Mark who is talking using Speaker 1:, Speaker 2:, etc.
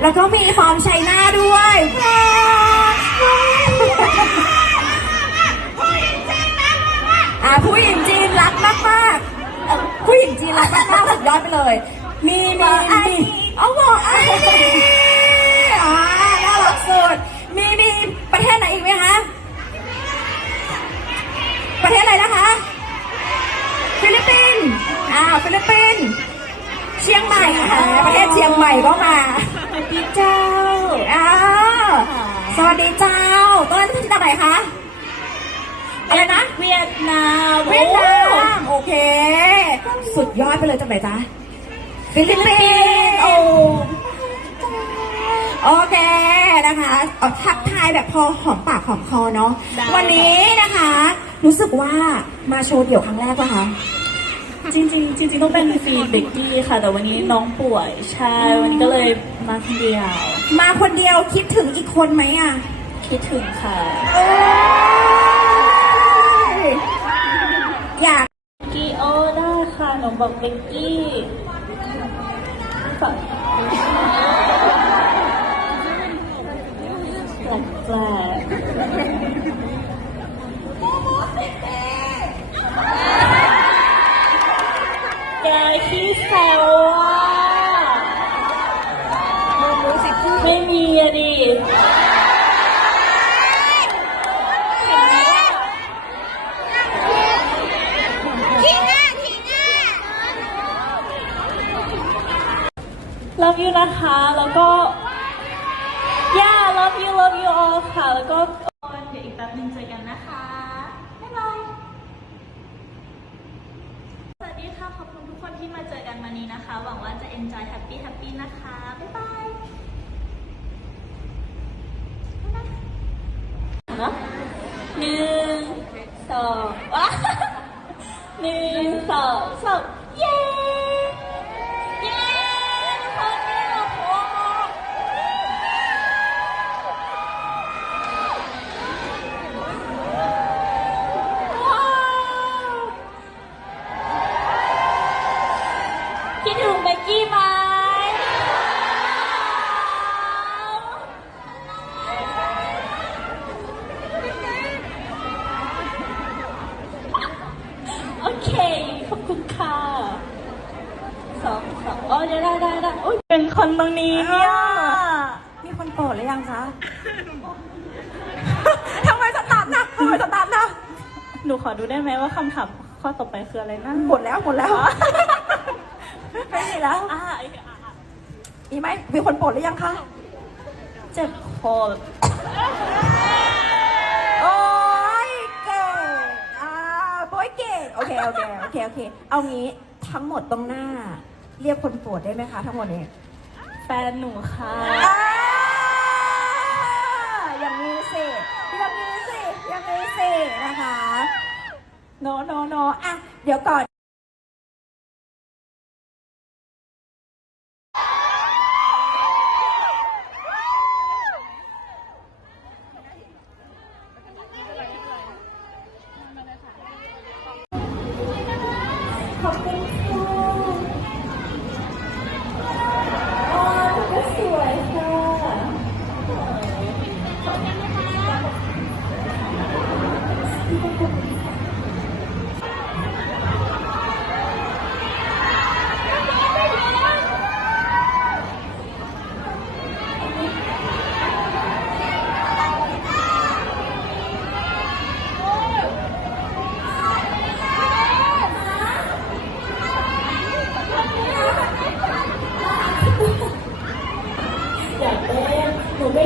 Speaker 1: แล้วก็มีฟอร์มชัยหน้าด้วยอ่าผู้หญิงจีนรักมากมากๆเอ่อผู้หญิงจีนรักมากมากๆสุดยอดไปเลย มีมีมีเอาบอกไอ้อ่าน่ารักสุดมีมีประเทศไหนอีกไหมคะประเทศอะไรนะคะ ฟิลิปปินส์อ่าฟิลิปปินส์ เชียงใหม่ค่ะ ประเทศเชียงใหม่ก็มา
Speaker 2: สวัสดีเจ้า
Speaker 1: อ้าวสวัสดีเจ้าต้นที่จากไหนคะอะไรนะ
Speaker 2: เวียดนาม
Speaker 1: เวียดนามโอเค สุดยอดไปเลยจากไหนจ๊ะฟิลิปปินส์โอ้โอเคนะคะเอาทักทายแบบพอหอมปากหอมคอเนาะวันนี้นะคะ รู้สึกว่ามาโชว์เดี่ยวครั้งแรกป่ะคะ
Speaker 2: จริงๆจริงๆต้องเป็นฟีนเบกกี้ค่ะ แต่วันนี้น้องป่วยใช่วันนี้ก็เลยมาคนเดียว
Speaker 1: มาคนเดียวคิดถึงอีกคนไหมอะ
Speaker 2: คิดถึงค่ะ
Speaker 1: อยาก
Speaker 2: กี้โอได้ค่ะหนูบอกเบกกี้ฝังแปลกๆแก ขี้แซวอะไม่มีอะดิ love you นะคะ แล้วก็ yeah love you love you all ค่ะ แล้วก็แป๊บนึงเจอกันนะคะ บ๊ายบาย สวัสดีค่ะ ขอบคุณทุกคนที่มาเจอกันวันนี้นะคะ หวังว่าจะ enjoy happy happy นะคะบ๊ายบายบ๊ายบายเนาะหนึ่งสองหนึ่งสองสามเย้ เย้ทุกคนเนี่ยโอ้โหว้าวคิดถึงเบกกี้ไหมโอเค ขอบคุณค่ะ สองสองโอ้ยได้ได้ได้ได้โอ้ยเป็นคนตรงนี้เนี่ย
Speaker 1: มีคนโปรดหรือยังคะทำไมสตาร์ทนะทำไมสตาร์ทนะ
Speaker 2: หนูขอดูได้ไหมว่าคำถามข้อต่อไปคืออะไรนะ
Speaker 1: หมดแล้วหมดแล้วไม่มีแล้ว
Speaker 2: อ่า
Speaker 1: มีไหมมีคนโปรดหรือยังคะ
Speaker 2: เจ็บคอ
Speaker 1: โอ้ยเก่งอ่าโบอยเก่งโอเคโอเคโอเคโอเค เอางี้ทั้งหมดตรงหน้า เรียกคนโปรดได้ไหมคะทั้งหมดนี้
Speaker 2: แฟนหนูค่ะ
Speaker 1: อยาก
Speaker 3: เล่นหนูไ